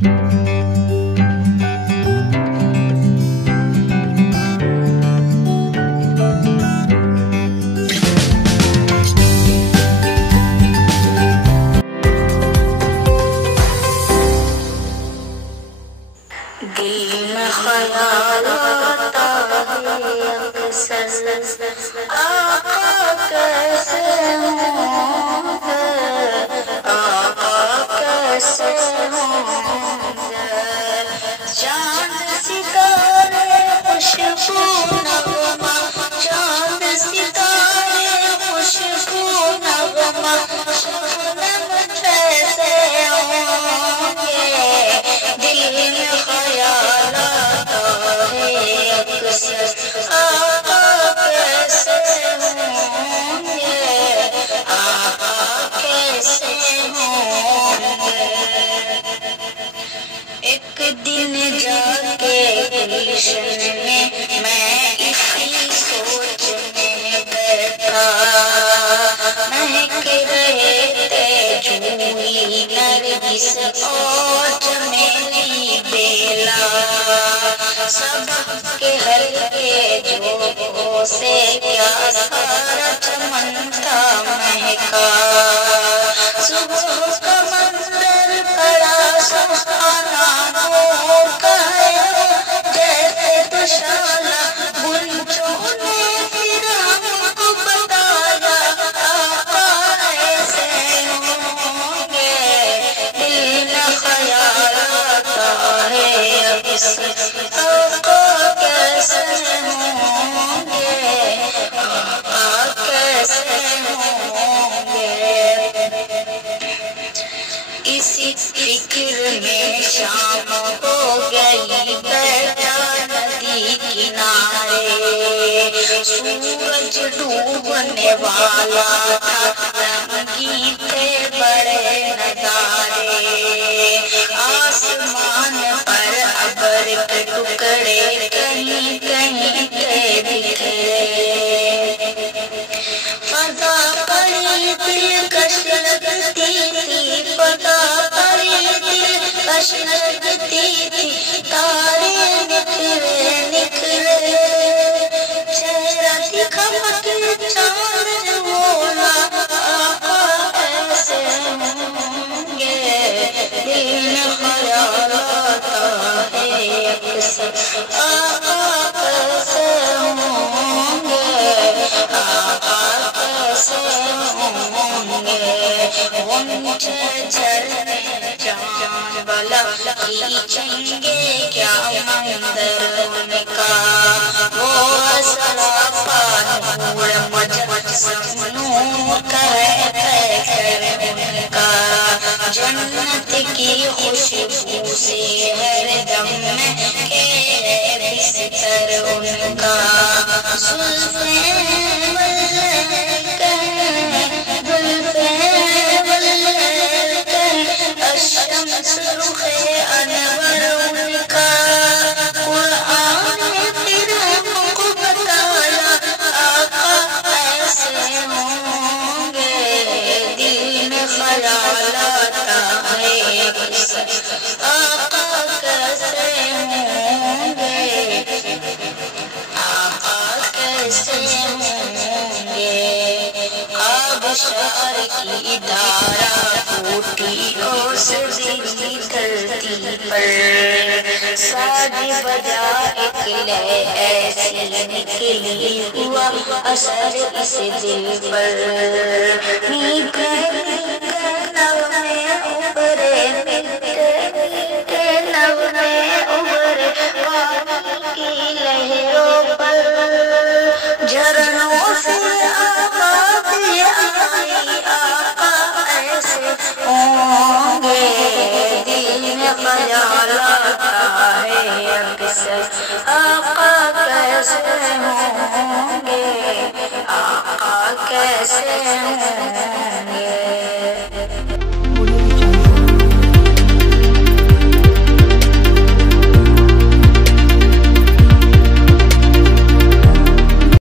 दिल में ख्याल आता है अक्सर आका कैसे होंगे, आका कैसे होंगे। चांद सितारे खुशबू नगमा, चांद सितारे खुशबू नगमा, शबनम कैसे होंगे। दिल में ख्याल आता है अक्सर आका कैसे होंगे, आका कैसे होंगे। एक दिन जाके गुलशन में मैं इसी सोच में बैठा, महक रहे थे जूही नरगिस और चमेली बेला, सबके हल्के झोंकों से क्या सारा चमन था महका। सुबह का मंजर बड़ा सुहाना नूर का है, जैसे दुशाला गुंजों ने फिर हमको बताया आका ऐसे होंगे। दिल में ख्याल आता है अक्सर आका कैसे होंगे, आका कैसे होंगे। इसी फिक्र में शाम हो गई, बैठा नदी किनारे, सूरज डूबने वाला था, रंगीन थे बड़े नजारे। आसमान पर अबर के टुकड़े कहीं कहीं थे बिखरे, फजा पड़ी दिलकश लगती थी, फजा पड़ी दिलकश लगती थी। तारे निखरे निखरे, चेहरा दिखा के चांद बोला आका ऐसे होंगे। दिल में ख्याल आता है अक्सर आका कैसे होंगे, आका कैसे होंगे। ऊंचे झरने चांद वाला खींचेंगे क्या मंदिर उनका, वो सरापा नूर मुजस्सम नूर का है उनका। जन्नत की खुशबू से हर दम में के बिस्तर उनका। सुल्फ़े अशम्स रुखे अनवर उनका, कुरान ने फिर हमको बताया आका ऐसे होंगे। दिल में ख्याल आता है अक्सर आका कैसे होंगे, आका कैसे होंगे। आबशार की धारा फूटी ओस दिली धरती पर, साज बजा एक लय ऐसी निकली हुआ असर इस दिल पर। मीठे मीठे नगमे उभरे, मीठे मीठे नगमे उभरे पानी की लहरों पर। झरनों से आवाज़ आई आका ऐसे होंगे। दिल में ख्याल आता है अक्सर आका कैसे होंगे, आका कैसे होंगे।